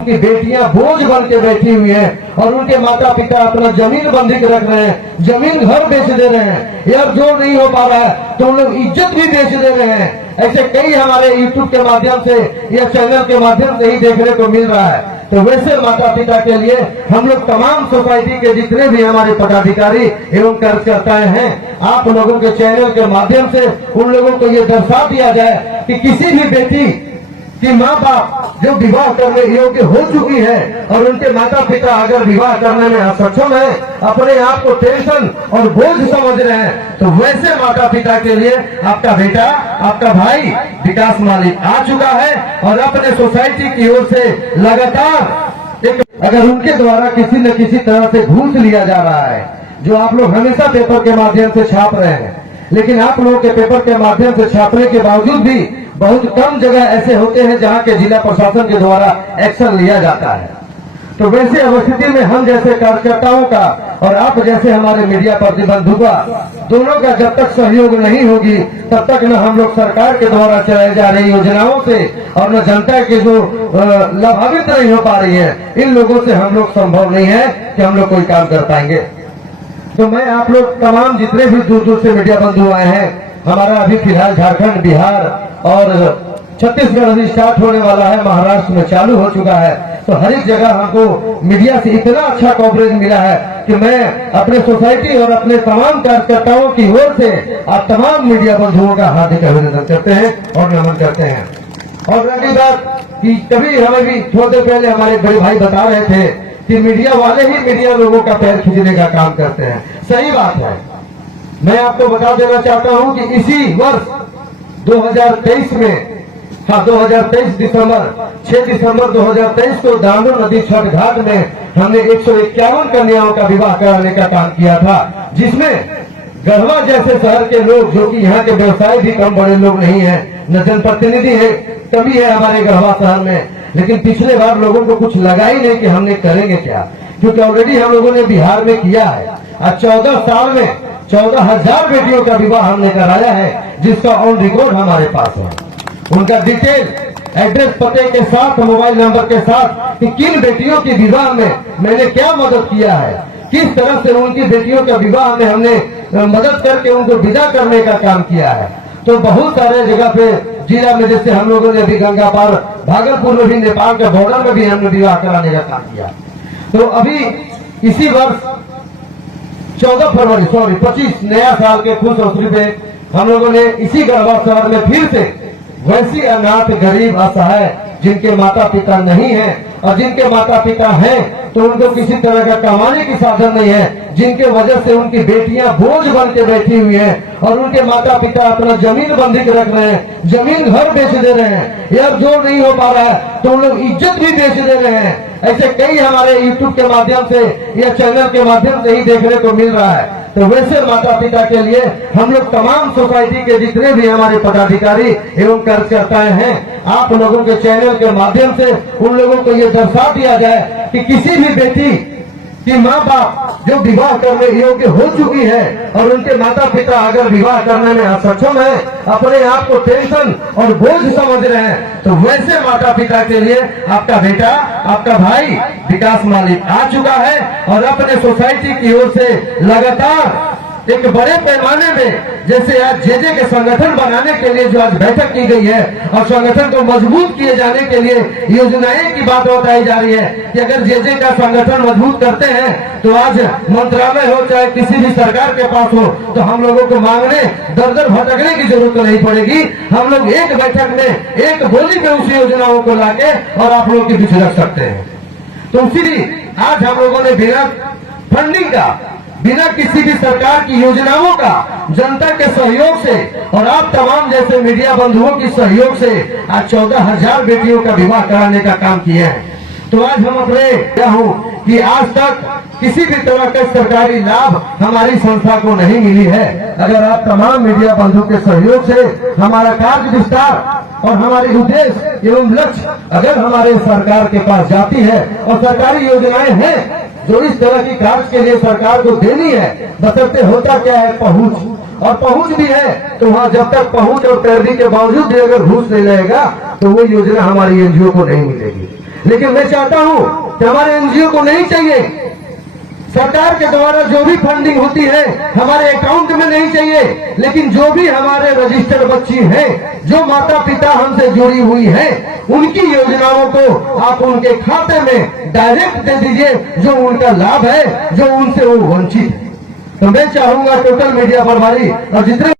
की बेटियां बोझ बन के बैठी हुई हैं और उनके माता पिता अपना जमीन बंदी के रख रहे हैं, जमीन घर बेच दे रहे हैं। यह जो नहीं हो पा रहा है तो उन लोग इज्जत भी बेच दे रहे हैं। ऐसे कई हमारे यूट्यूब के माध्यम से या चैनल के माध्यम से ही देखने को मिल रहा है। तो वैसे माता पिता के लिए हम लोग तमाम सोसाइटी के जितने भी हमारे पदाधिकारी एवं कार्यकर्ताएं हैं, आप लोगों के चैनल के माध्यम से उन लोगों को ये दर्शा दिया जाए कि किसी भी बेटी कि माँ बाप जो विवाह करने योग्य हो चुकी है और उनके माता पिता अगर विवाह करने में असक्षम है, अपने आप को टेंशन और बोझ समझ रहे हैं, तो वैसे माता पिता के लिए आपका बेटा, आपका भाई विकास मालिक आ चुका है और अपने सोसाइटी की ओर से लगातार एक अगर उनके द्वारा किसी न किसी तरह से घूस लिया जा रहा है, जो आप लोग हमेशा पेपर के माध्यम से छाप रहे हैं, लेकिन आप लोगों के पेपर के माध्यम से छापने के बावजूद भी बहुत कम जगह ऐसे होते हैं जहां के जिला प्रशासन के द्वारा एक्शन लिया जाता है। तो वैसे अवस्थिति में हम जैसे कार्यकर्ताओं का और आप जैसे हमारे मीडिया प्रतिबंधु का दोनों का जब तक सहयोग नहीं होगी तब तक न हम लोग सरकार के द्वारा चलाई जा रही योजनाओं से और न जनता के जो लाभान्वित नहीं हो पा रही है, इन लोगों से हम लोग संभव नहीं है कि हम लोग कोई काम कर पाएंगे। तो मैं आप लोग तमाम जितने भी दूर दूर से मीडिया बंधु आए हैं, हमारा अभी फिलहाल झारखंड, बिहार और छत्तीसगढ़ अभी स्टार्ट होने वाला है, महाराष्ट्र में चालू हो चुका है। तो हर एक जगह हमको मीडिया से इतना अच्छा कवरेज मिला है कि मैं अपने सोसाइटी और अपने तमाम कार्यकर्ताओं की ओर से आप तमाम मीडिया बंधुओं का हार्दिक अभिनंदन करते हैं और नमन करते हैं। और अगली बात कि कभी हमें भी थोड़ी देर पहले हमारे बड़े भाई बता रहे थे कि मीडिया वाले ही मीडिया लोगों का पैर खींचने का काम करते हैं। सही बात है। मैं आपको बता देना चाहता हूं कि इसी वर्ष 2023 में 2023 दिसंबर 6 दिसंबर 2023 को दामोदर नदी छठ घाट में हमने 151 कन्याओं का विवाह कराने का काम किया था, जिसमें गढ़वा जैसे शहर के लोग, जो कि यहाँ के व्यवसाय भी कम बड़े लोग नहीं है, न जनप्रतिनिधि है, कभी है हमारे गढ़वा शहर में, लेकिन पिछले बार लोगों को कुछ लगा ही नहीं कि हमने करेंगे क्या, क्योंकि ऑलरेडी हम लोगों ने बिहार में किया है। आज 14 साल में 14,000 बेटियों का विवाह हमने कराया है, जिसका ऑन रिकॉर्ड हमारे पास है। उनका डिटेल एड्रेस पते के साथ, मोबाइल नंबर के साथ कि किन बेटियों के विवाह में मैंने क्या मदद किया है, किस तरह से उनकी बेटियों का विवाह में हमने मदद करके उनको विदा करने का काम किया है। तो बहुत सारे जगह पे जिला में, जैसे हम लोगों ने अभी गंगा पार भागलपुर में भी, नेपाल के बॉर्डर में भी हमने विवाह कराने का काम किया। तो अभी इसी वर्ष 25 नया साल के खुश अवसर पे हम लोगों ने इसी गढ़वा शहर में फिर से वैसी अनाथ, गरीब, असहाय जिनके माता पिता नहीं हैं और जिनके माता पिता हैं तो उनको किसी तरह का कमाने की साधन नहीं है, जिनके वजह से उनकी बेटियां बोझ बन के बैठी हुई हैं और उनके माता पिता अपना जमीन बंदी के रख रहे हैं, जमीन घर बेच दे रहे हैं। यह जो नहीं हो पा रहा है तो उन लोग इज्जत भी बेच दे रहे हैं। ऐसे कई हमारे यूट्यूब के माध्यम से या चैनल के माध्यम से ही देखने को मिल रहा है। तो वैसे माता पिता के लिए हम लोग तमाम सोसाइटी के जितने भी हमारे पदाधिकारी एवं कार्यकर्ताएं हैं, आप लोगों के चैनल के माध्यम से उन लोगों को ये दर्शा दिया जाए कि किसी भी बेटी कि माँ बाप जो विवाह करने योग्य हो चुकी है और उनके माता पिता अगर विवाह करने में असक्षम है, अपने आप को टेंशन और बोझ समझ रहे हैं, तो वैसे माता पिता के लिए आपका बेटा, आपका भाई विकास मालिक आ चुका है और अपने सोसाइटी की ओर से लगातार एक बड़े पैमाने में, जैसे आज जेजे के संगठन बनाने के लिए जो आज बैठक की गई है और संगठन को मजबूत किए जाने के लिए योजनाएं की बात बताई जा रही है कि अगर जेजे का संगठन मजबूत करते हैं तो आज मंत्रालय हो चाहे किसी भी सरकार के पास हो, तो हम लोगों को मांगने दर दर भटकने की जरूरत नहीं पड़ेगी। हम लोग एक बैठक में एक बोली में उस योजनाओं को लाके और आप लोगों के बीच रख सकते हैं। तो इसीलिए आज हम लोगों ने बिना फंडिंग का, बिना किसी भी सरकार की योजनाओं का, जनता के सहयोग से और आप तमाम जैसे मीडिया बंधुओं की सहयोग से आज 14,000 बेटियों का विवाह कराने का काम किया है। तो आज हम अपने क्या हूँ कि आज तक किसी भी तरह का सरकारी लाभ हमारी संस्था को नहीं मिली है। अगर आप तमाम मीडिया बंधु के सहयोग से हमारा कार्य विस्तार और हमारे उद्देश्य एवं लक्ष्य अगर हमारे सरकार के पास जाती है और सरकारी योजनाएं हैं जो इस तरह की कार्य के लिए सरकार को देनी है, बशर्ते होता क्या है पहुंच, और पहुंच भी है तो वहाँ जब तक पहुंच और पैरवी के बावजूद भी अगर घूस नहीं रहेगा तो वो योजना हमारी एनजीओ को नहीं मिलेगी। लेकिन मैं चाहता हूं कि हमारे एनजीओ को नहीं चाहिए सरकार के द्वारा जो भी फंडिंग होती है हमारे अकाउंट में नहीं चाहिए, लेकिन जो भी हमारे रजिस्टर्ड बच्ची हैं, जो माता पिता हमसे जुड़ी हुई हैं, उनकी योजनाओं को आप उनके खाते में डायरेक्ट दे दीजिए, जो उनका लाभ है, जो उनसे वो वंचित है। तो मैं चाहूंगा टोटल मीडिया प्रभारी और जितने